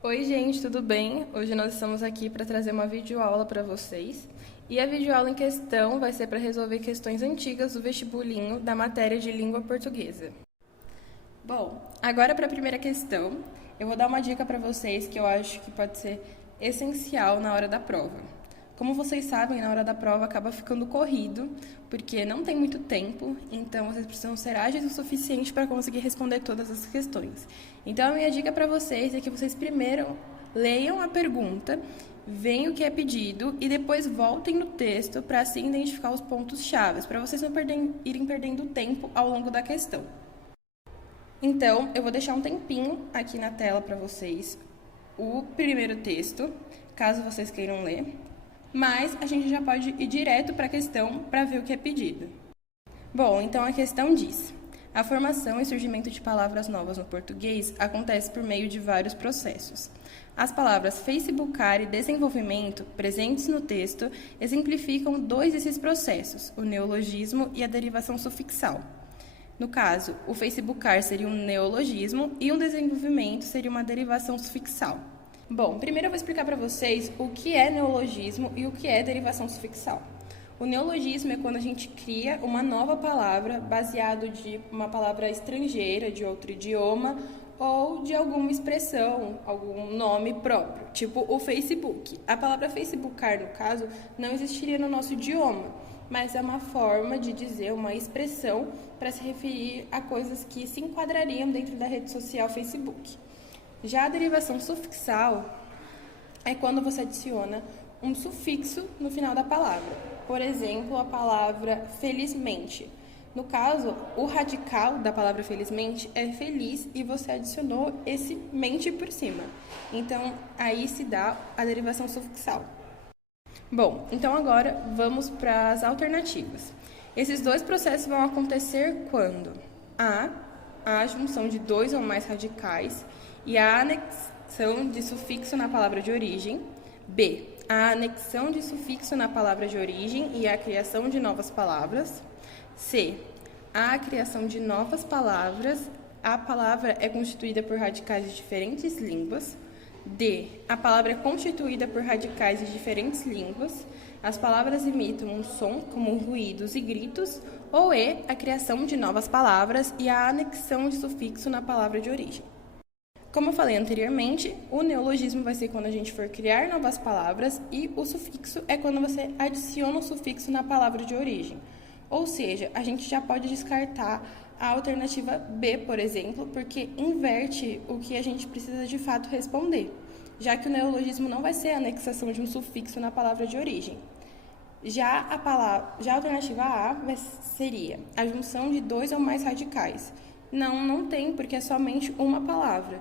Oi, gente, tudo bem? Hoje nós estamos aqui para trazer uma videoaula para vocês. E a videoaula em questão vai ser para resolver questões antigas do vestibulinho da matéria de língua portuguesa. Bom, agora para a primeira questão, eu vou dar uma dica para vocês que eu acho que pode ser essencial na hora da prova. Como vocês sabem, na hora da prova acaba ficando corrido, porque não tem muito tempo, então vocês precisam ser ágeis o suficiente para conseguir responder todas as questões. Então, a minha dica para vocês é que vocês primeiro leiam a pergunta, vejam o que é pedido e depois voltem no texto para assim identificar os pontos-chave, para vocês não irem perdendo tempo ao longo da questão. Então, eu vou deixar um tempinho aqui na tela para vocês o primeiro texto, caso vocês queiram ler. Mas a gente já pode ir direto para a questão para ver o que é pedido. Bom, então a questão diz: a formação e surgimento de palavras novas no português acontece por meio de vários processos. As palavras facebookar e desenvolvimento, presentes no texto, exemplificam dois desses processos, o neologismo e a derivação sufixal. No caso, o facebookar seria um neologismo e um desenvolvimento seria uma derivação sufixal. Bom, primeiro eu vou explicar para vocês o que é neologismo e o que é derivação sufixal. O neologismo é quando a gente cria uma nova palavra baseado de uma palavra estrangeira, de outro idioma, ou de alguma expressão, algum nome próprio, tipo o Facebook. A palavra facebookar, no caso, não existiria no nosso idioma, mas é uma forma de dizer, uma expressão para se referir a coisas que se enquadrariam dentro da rede social Facebook. Já a derivação sufixal é quando você adiciona um sufixo no final da palavra. Por exemplo, a palavra felizmente. No caso, o radical da palavra felizmente é feliz e você adicionou esse mente por cima. Então, aí se dá a derivação sufixal. Bom, então agora vamos para as alternativas. Esses dois processos vão acontecer quando a junção de dois ou mais radicais e a anexão de sufixo na palavra de origem. B. A anexão de sufixo na palavra de origem e a criação de novas palavras. C. A criação de novas palavras. A palavra é constituída por radicais de diferentes línguas. D. A palavra é constituída por radicais de diferentes línguas. As palavras imitam um som, como ruídos e gritos. Ou E. A criação de novas palavras e a anexão de sufixo na palavra de origem. Como eu falei anteriormente, o neologismo vai ser quando a gente for criar novas palavras e o sufixo é quando você adiciona o sufixo na palavra de origem. Ou seja, a gente já pode descartar a alternativa B, por exemplo, porque inverte o que a gente precisa de fato responder, já que o neologismo não vai ser a anexação de um sufixo na palavra de origem. Já a alternativa A seria a junção de dois ou mais radicais. Não tem, porque é somente uma palavra.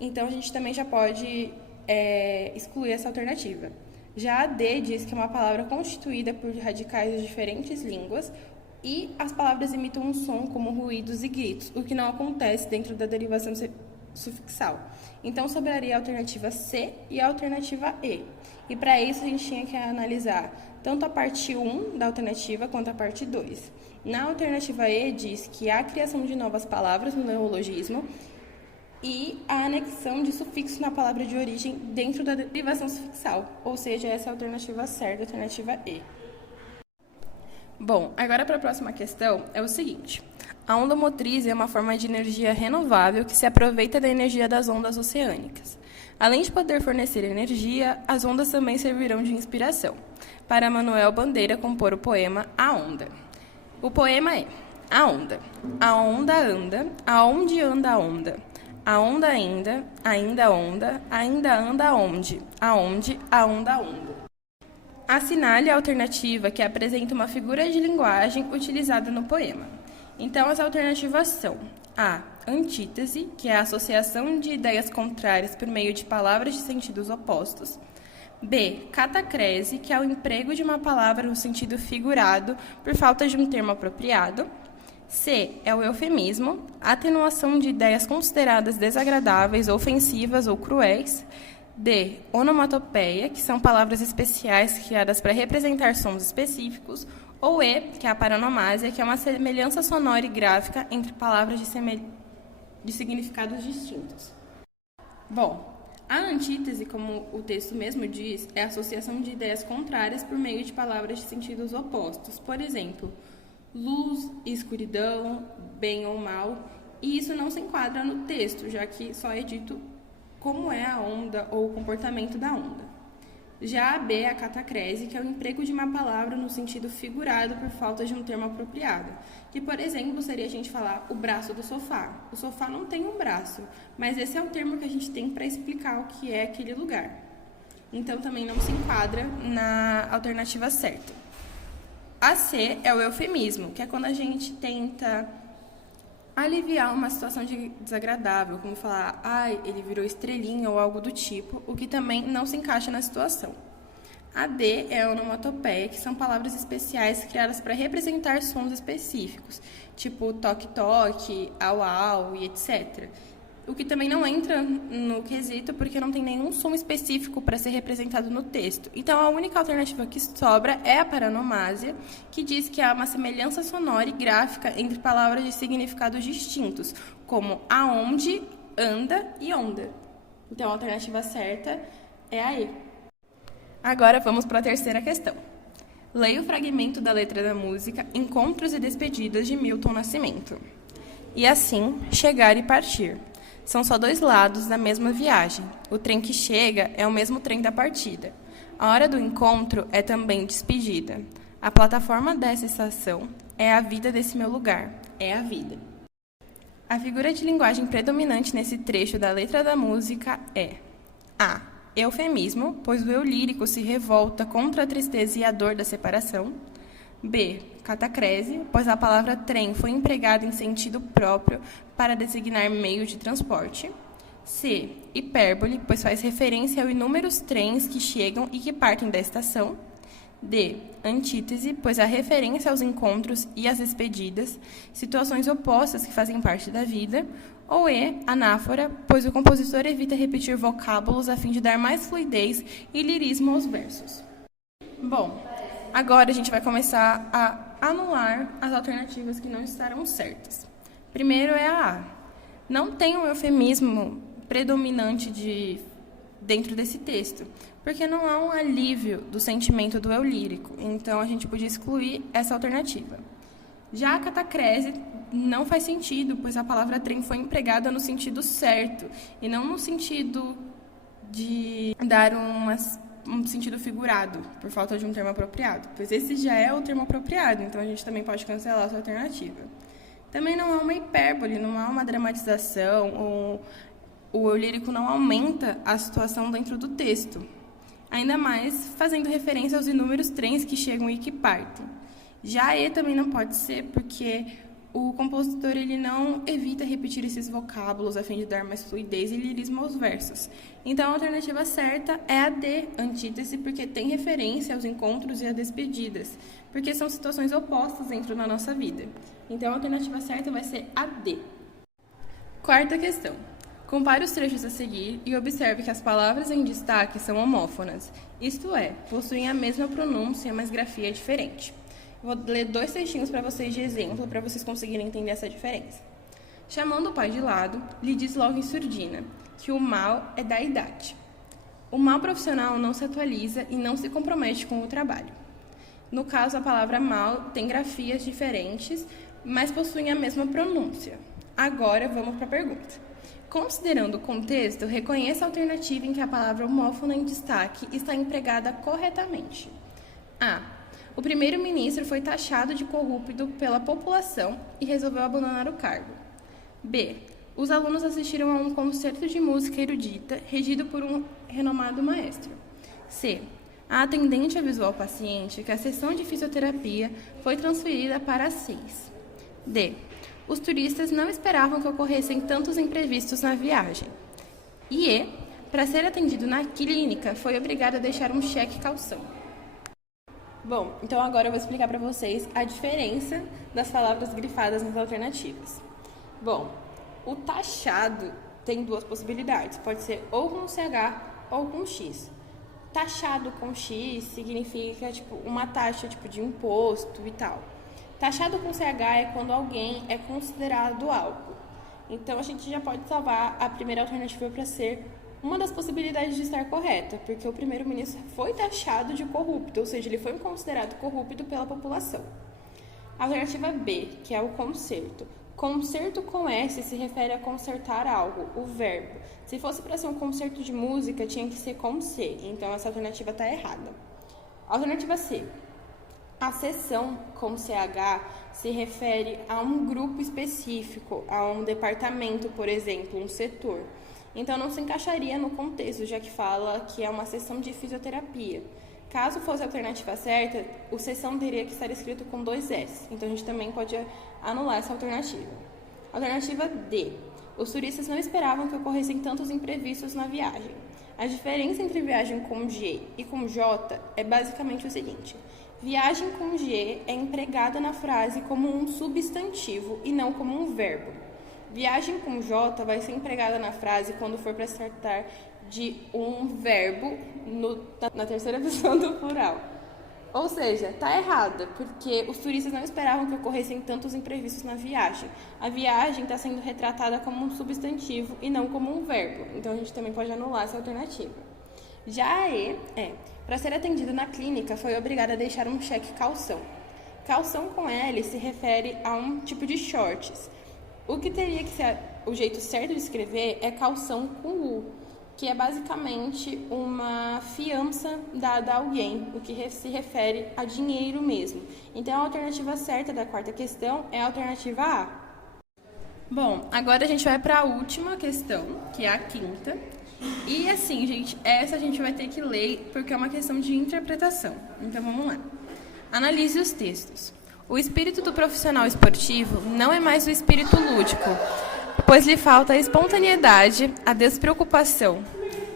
Então, a gente também já pode excluir essa alternativa. Já a D diz que é uma palavra constituída por radicais de diferentes línguas e as palavras imitam um som como ruídos e gritos, o que não acontece dentro da derivação sufixal. Então, sobraria a alternativa C e a alternativa E. E para isso, a gente tinha que analisar tanto a parte 1 da alternativa quanto a parte 2. Na alternativa E, diz que há a criação de novas palavras no neologismo e a anexão de sufixo na palavra de origem dentro da derivação sufixal, ou seja, essa é a alternativa certa, a alternativa E. Bom, agora para a próxima questão é o seguinte: a onda motriz é uma forma de energia renovável que se aproveita da energia das ondas oceânicas. Além de poder fornecer energia, as ondas também servirão de inspiração para Manuel Bandeira compor o poema A Onda. O poema é: a onda anda, aonde anda a onda? A onda ainda anda aonde? Aonde a onda onda. Assinale a alternativa que apresenta uma figura de linguagem utilizada no poema. Então, as alternativas são: A. Antítese, que é a associação de ideias contrárias por meio de palavras de sentidos opostos. B. Catacrese, que é o emprego de uma palavra no sentido figurado por falta de um termo apropriado. C. É o eufemismo, atenuação de ideias consideradas desagradáveis, ofensivas ou cruéis. D. Onomatopeia, que são palavras especiais criadas para representar sons específicos. Ou E, que é a paronomásia, que é uma semelhança sonora e gráfica entre palavras de significados distintos. Bom, A antítese, como o texto mesmo diz, é a associação de ideias contrárias por meio de palavras de sentidos opostos. Por exemplo, luz e escuridão, bem ou mal, e isso não se enquadra no texto, já que só é dito como é a onda ou o comportamento da onda. Já a B é a catacrese, que é o emprego de uma palavra no sentido figurado por falta de um termo apropriado. Que, por exemplo, seria a gente falar o braço do sofá. O sofá não tem um braço, mas esse é o termo que a gente tem para explicar o que é aquele lugar. Então, também não se enquadra na alternativa certa. A C é o eufemismo, que é quando a gente tenta aliviar uma situação desagradável, como falar, ai, ele virou estrelinha ou algo do tipo, o que também não se encaixa na situação. A D é a onomatopeia, que são palavras especiais criadas para representar sons específicos, tipo toque-toque, au-au e etc. O que também não entra no quesito porque não tem nenhum som específico para ser representado no texto. Então, a única alternativa que sobra é a paronomásia, que diz que há uma semelhança sonora e gráfica entre palavras de significados distintos, como aonde, anda e onda. Então, a alternativa certa é a E. Agora, vamos para a terceira questão. Leia o fragmento da letra da música Encontros e Despedidas, de Milton Nascimento. E assim, chegar e partir. São só dois lados da mesma viagem. O trem que chega é o mesmo trem da partida. A hora do encontro é também despedida. A plataforma dessa estação é a vida desse meu lugar. É a vida. A figura de linguagem predominante nesse trecho da letra da música é A. Eufemismo, pois o eu lírico se revolta contra a tristeza e a dor da separação. B. Catacrese, pois a palavra trem foi empregada em sentido próprio para designar meio de transporte. C. Hipérbole, pois faz referência aos inúmeros trens que chegam e que partem da estação. D. Antítese, pois há referência aos encontros e às despedidas, situações opostas que fazem parte da vida. Ou E. Anáfora, pois o compositor evita repetir vocábulos a fim de dar mais fluidez e lirismo aos versos. Bom, agora a gente vai começar a anular as alternativas que não estarão certas. Primeiro é a A. Não tem um eufemismo predominante dentro desse texto, porque não há um alívio do sentimento do eu lírico, então a gente podia excluir essa alternativa. Já a catacrese não faz sentido, pois a palavra trem foi empregada no sentido certo, e não no sentido de dar um sentido figurado, por falta de um termo apropriado, pois esse já é o termo apropriado, então a gente também pode cancelar essa alternativa. Também não há uma hipérbole, não há uma dramatização, o eu lírico não aumenta a situação dentro do texto, ainda mais fazendo referência aos inúmeros trens que chegam e que partem. Já a E também não pode ser, porque o compositor ele não evita repetir esses vocábulos a fim de dar mais fluidez e lirismo aos versos. Então, a alternativa certa é a D, antítese, porque tem referência aos encontros e às despedidas, porque são situações opostas dentro da nossa vida. Então, a alternativa certa vai ser a D. Quarta questão. Compare os trechos a seguir e observe que as palavras em destaque são homófonas, isto é, possuem a mesma pronúncia, mas grafia é diferente. Vou ler 2 textinhos para vocês de exemplo, para vocês conseguirem entender essa diferença. Chamando o pai de lado, lhe diz logo em surdina que o mal é da idade. O mal profissional não se atualiza e não se compromete com o trabalho. No caso, a palavra mal tem grafias diferentes, mas possuem a mesma pronúncia. Agora, vamos para a pergunta. Considerando o contexto, reconheça a alternativa em que a palavra homófona em destaque está empregada corretamente. A. O primeiro-ministro foi taxado de corrupto pela população e resolveu abandonar o cargo. B. Os alunos assistiram a um concerto de música erudita, regido por um renomado maestro. C. A atendente avisou ao paciente que a sessão de fisioterapia foi transferida para as 6. D. Os turistas não esperavam que ocorressem tantos imprevistos na viagem. E E. Para ser atendido na clínica, foi obrigado a deixar um cheque calção. Bom, então agora eu vou explicar para vocês a diferença das palavras grifadas nas alternativas. Bom, o taxado tem 2 possibilidades, pode ser ou com CH ou com X. Taxado com X significa uma taxa de imposto e tal. Taxado com CH é quando alguém é considerado algo. Então a gente já pode salvar a primeira alternativa para ser uma das possibilidades de estar correta, porque o primeiro-ministro foi taxado de corrupto, ou seja, ele foi considerado corrupto pela população. Alternativa B, que é o conserto. Concerto com S se refere a consertar algo, o verbo. Se fosse para ser um concerto de música, tinha que ser com C, então essa alternativa está errada. Alternativa C. A seção com CH se refere a um grupo específico, a um departamento, por exemplo, um setor. Então não se encaixaria no contexto, já que fala que é uma seção de fisioterapia. Caso fosse a alternativa certa, o seção teria que estar escrito com 2 S. Então a gente também pode anular essa alternativa. Alternativa D. Os turistas não esperavam que ocorressem tantos imprevistos na viagem. A diferença entre viagem com G e com J é basicamente o seguinte: viagem com G é empregada na frase como um substantivo e não como um verbo. Viagem com J vai ser empregada na frase quando for para se tratar de um verbo na terceira pessoa do plural. Ou seja, está errada, porque os turistas não esperavam que ocorressem tantos imprevistos na viagem. A viagem está sendo retratada como um substantivo e não como um verbo. Então a gente também pode anular essa alternativa. Já a E para ser atendido na clínica, foi obrigada a deixar um cheque calção. Calção com L se refere a um tipo de shorts. O que teria que ser o jeito certo de escrever é calção com U, que é basicamente uma fiança dada a alguém, o que se refere a dinheiro mesmo. Então, a alternativa certa da quarta questão é a alternativa A. Bom, agora a gente vai para a última questão, que é a quinta. E assim, gente, essa a gente vai ter que ler porque é uma questão de interpretação. Então, vamos lá. Analise os textos. O espírito do profissional esportivo não é mais o espírito lúdico, pois lhe falta a espontaneidade, a despreocupação.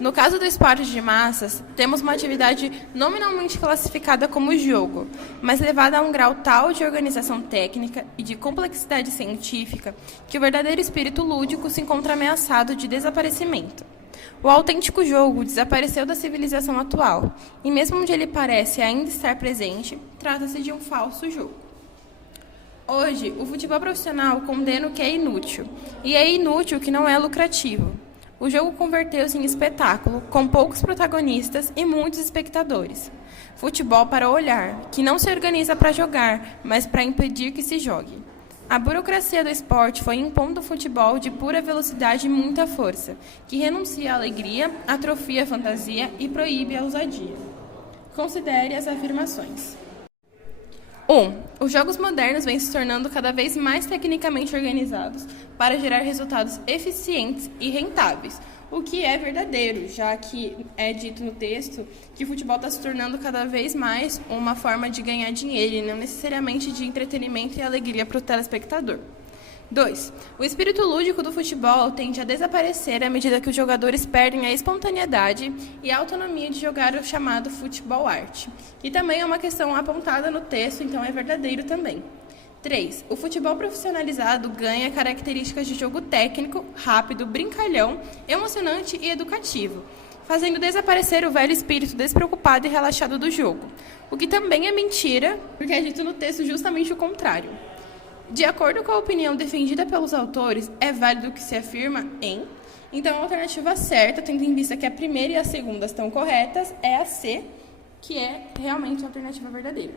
No caso do esporte de massas, temos uma atividade nominalmente classificada como jogo, mas levada a um grau tal de organização técnica e de complexidade científica que o verdadeiro espírito lúdico se encontra ameaçado de desaparecimento. O autêntico jogo desapareceu da civilização atual, e mesmo onde ele parece ainda estar presente, trata-se de um falso jogo. Hoje, o futebol profissional condena o que é inútil, e é inútil o que não é lucrativo. O jogo converteu-se em espetáculo, com poucos protagonistas e muitos espectadores. Futebol para olhar, que não se organiza para jogar, mas para impedir que se jogue. A burocracia do esporte foi impondo o futebol de pura velocidade e muita força, que renuncia à alegria, atrofia a fantasia e proíbe a ousadia. Considere as afirmações. 1. Os jogos modernos vêm se tornando cada vez mais tecnicamente organizados para gerar resultados eficientes e rentáveis, o que é verdadeiro, já que é dito no texto que o futebol está se tornando cada vez mais uma forma de ganhar dinheiro e não necessariamente de entretenimento e alegria para o telespectador. 2. O espírito lúdico do futebol tende a desaparecer à medida que os jogadores perdem a espontaneidade e a autonomia de jogar o chamado futebol arte, que também é uma questão apontada no texto, então é verdadeiro também. 3. O futebol profissionalizado ganha características de jogo técnico, rápido, brincalhão, emocionante e educativo, fazendo desaparecer o velho espírito despreocupado e relaxado do jogo, o que também é mentira, porque é dito no texto justamente o contrário. De acordo com a opinião defendida pelos autores, é válido que se afirma em... Então, a alternativa certa, tendo em vista que a primeira e a segunda estão corretas, é a C, que é realmente a alternativa verdadeira.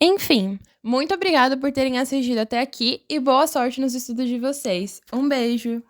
Enfim, muito obrigada por terem assistido até aqui e boa sorte nos estudos de vocês. Um beijo!